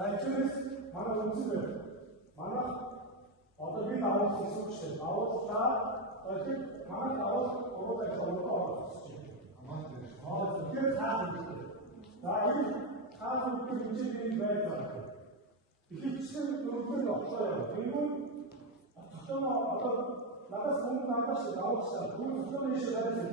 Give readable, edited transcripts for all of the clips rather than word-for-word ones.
За ихэвчлэн манай үндэслэл манай одоо би авах гэсэн чинь авалтаа тэгэхээр манай авах уруу ажиллагаа орох гэж байна. Тэгэхээр цааш. За энэ цааш үеийн байлаа. Ихэвчлэн дөрвөн очлоо. Тэгвэл тогтоно одоо надаас мөнгө надаас авахсаа бүгд зөвхөн ийшээ байдаг.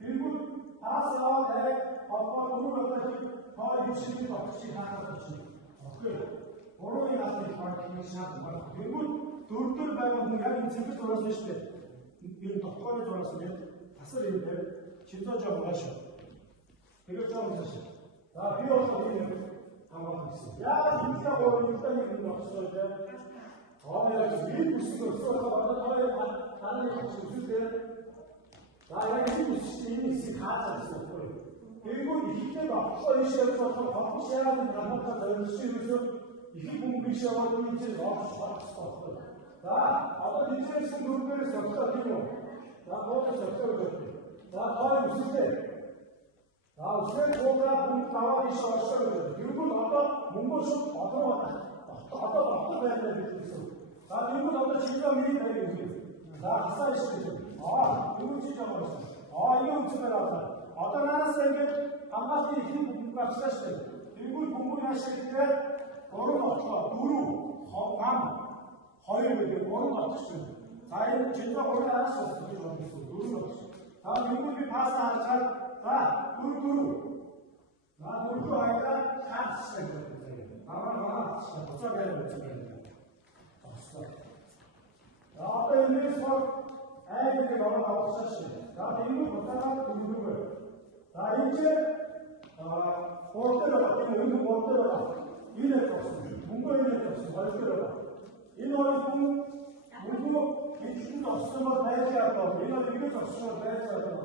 Тэгвэл асаа яг одоо түрүүгээр хойд шиг багчи хаалт чи. Окей. Орой ясны паркинг шат байна. Тэгвэл дөрөвдөр байгаа хүн яг энэ цэвэр зураас нь шүү дээ. Энэ тогтоогоо зураас нь тасар юм дээр чизоо жоо маш. Тэгээд жоо маш. За би одоо энэ хамгаалах гэсэн. Яа энэ гоо юм тань юм болчихсон дээ. Ооноо би бүсгүй одоо тааны хүчтэй. За яг энэ үсгийн хаалт гэсэн. Тэгвэл ихтэй багцаа ийшээ болохоор хавчаад намайг зориулсан юм их хүн биш яваад энэ чинь оолсон. За одоо дижээс нүргээрээс авах юм уу? За бодлоо авах гэдэг. За хойд үстэй. За үстэй коограа хүн таваа иш орсон гэдэг. Тэгвэл одоо мөнгө шууд одоо байлаа гэсэн. За тэгвэл одоо чиглэл мөрийн тавиг юм. За хасаа иш гэдэг. Тэгвэл чи жаа. Энэ үсгээр аваа. Одоо нараас ингээд хамгаалтын их хүн багцаа шүү дээ. Тэгвэл хүмүүс ашиглаад 3 очлоо 4 хам 2 гэдэг 3 очлоо. За энэ жинхэнэ хурдаас гэж бодсон 4 очлоо. За тэгвэл би пас хараад за 4. За 4 хайгаа хаачих гэдэг. Буцаа гэрээ үзсэн. За одоо энэс бол айдаг ороо авчихсан шүү. За тэгвэл буцаад 4. За энэ бордер энэ бордер энэ тохсон мөнгө энэ тохсон бордер энэ хоёр мөнгө хэдэн тохсон бол байж байгаа энэ нэг тохсон байж байгаа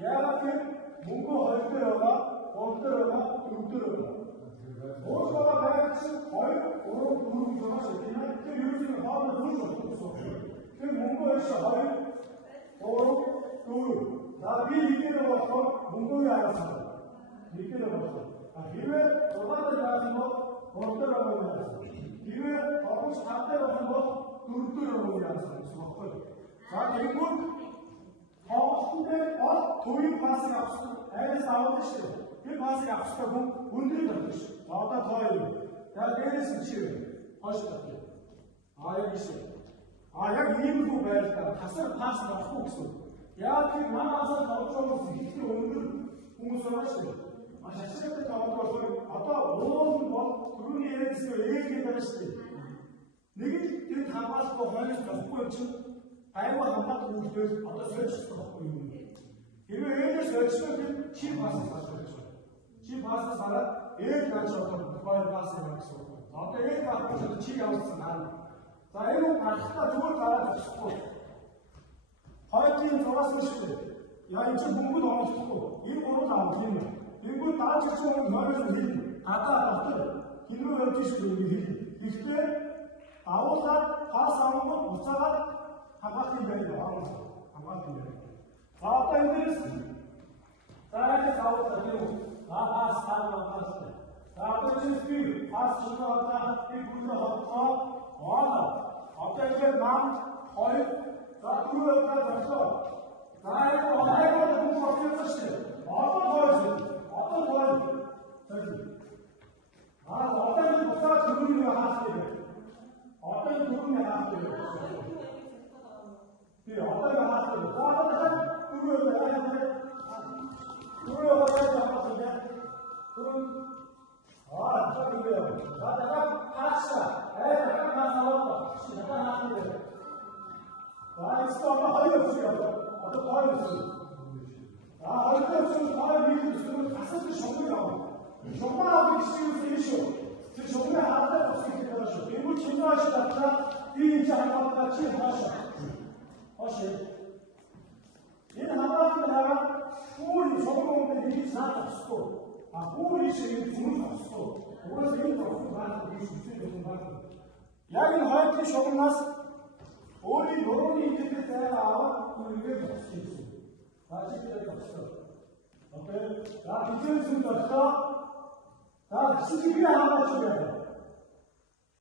яг тийм мөнгө хоёр байгаа бордер байгаа төвдөр байгаа өөрөөр байж хоёр уруу дөрөв жимаш энэ тэр юу юм хаана дөрөв болсон тэр мөнгө хоёр уруу дөрөв за би ихээр болохоор мөнгө яасан ихээр болохоор хэрвээ угаалж байгаа бол бордор авах юм. Хэрвээ огт хатар авах бол дөрвдөр авах юм гэсэн үг байна. За тэгвэл хоолтонд бол төвийн пасыг авсан айдас авах шүү. Тэр пасыг авсан хүн өндөр байна шүү. Одоо тоо юм. За дээрээс нь чи хойш татна. Яг ийшээ. Яг ийм хүн байлаа. Хасар пас авахгүй гэсэн. Яг тийм маасаа тоглож байгаа өндөр хүмүүс байна шүү. Ашигтай таваад одоо уул бол түрүүний яриадсан ээлж байна шүү дээ. Нэг л тэр хамгаалахгүй хойноос болохгүй чинь аймаг хамгаалах үйлдэл одоо сольжсон байхгүй юм. Хэрвээ ээлж сольжсон бол чи бас асууж байна. Чи бас хараад ээлж ганц одоо хоёр бас юм гэсэн үг. Одоо ээлж байхгүй чи явуулсан аа. За энэ гарахтаа зүгээр гараад очихгүй. Хойдын зураас нь шүү дээ. Яа энэ чинь бүнгэл оруулахгүй. Энэ гурван авах юм. Тэгвэл дааж чинь нойроос хэлнэ. Гадаа дотор хинрүү явж шүү дээ хэлнэ. Гэхдээ авуулаад пас авангууд буцаагаад хамгаалтын байр хамгаалтын байр. За одоо эндээс цаашаа авуулаад юм. Пас аваад. За одоо чинь би пас шуураад би бүлээ хоцоо. Одоо ингээд нам хоёр за түрүү яваад боллоо. За энэ хоёроо хүн болчихсон шүү дээ. Одоо хоёр одоо энэ буцаад түрүүний хаалт юм. Одоо энэ түрүүний хаалт юм. Би одоо энэ хаалт юм. Одоо түрүү байна. Түрүү байна. Одоо хаашаа. Дахиад хаалт. Дахиад хаалт. За эсвэл хоёр өсөж. Одоо хоёр өсөж. Хоёрдоос хоёр нийлүүлсэн асар шугам яваа. Шугам авах гэсэн юм шүү. Тэр шугамыг хаадаг болсон юм байна шүү. Тэгвэл чиний татлаа би энэ хамгаалалтаа чи хаашаа. Энэ хамгаалалтаа хараа бүр шугамд хийж саадахгүй. Бүр шиг зүрх авахгүй. Угаас энэ тохиол баах гэж үсэж байна. Яг энэ хоёрын шугамнаас өөрийн нурууны интернет аваад үргэлж авчих. Oké? Ja, die 20 minuten stop. Ja, zit je weer aan wat je